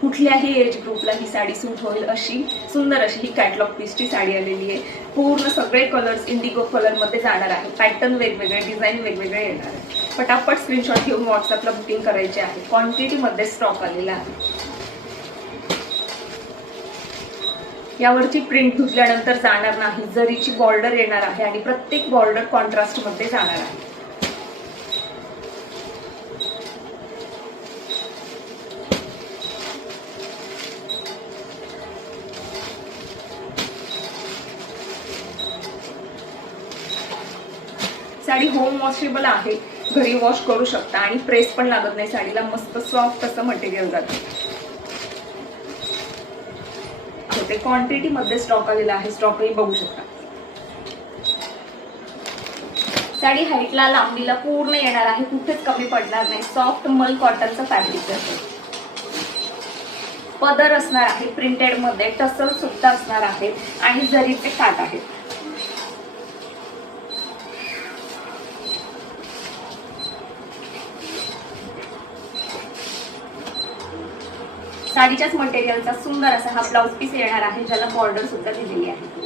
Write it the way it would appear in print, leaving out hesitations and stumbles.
कुठल्याही एज ग्रुपला ही साडी सूट होईल अशी सुंदर अशी ही कॅटलॉग पीसची साडी आलेली आहे। पूर्ण सगळे कलर्स इंडिगो कलरमध्ये जाणार आहे, पॅटर्न वेगवेगळे, डिझाईन वेगवेगळे येणार आहे। फटाफट स्क्रीनशॉट घेऊन व्हॉट्सअपला बुकिंग करायचे आहे। क्वांटिटीमध्ये स्टॉक आलेला आहे। यावरची प्रिंट धुतल्यानंतर जाणार नाही, जरीची बॉर्डर येणार आहे आणि प्रत्येक बॉर्डर कॉन्ट्रास्ट मध्ये जाणार आहे। साडी होम वॉशेबल आहे, घरी वॉश करू शकता आणि प्रेस पण लागत नाही साडीला, मस्त सॉफ्ट असं मटेरियल जातं। ते क्वांटिटी मध्ये स्टॉक आलेला आहे, स्टॉकही बघू शकता। साडी हाईटला लांबीला पूर्ण येणार आहे, कुठेच कमी पडणार नाही। सॉफ्ट मल कॉटनचं फॅब्रिक आहे, पदर असणार आहे प्रिंटेड मध्ये, टसल सुद्धा असणार आहे आणि जरीचे काठ आहेत। साडीच्याच मटेरियलचा सुंदर असा हा ब्लाउज पीस येणार आहे, ज्याला बॉर्डर सुद्धा दिलेली आहे।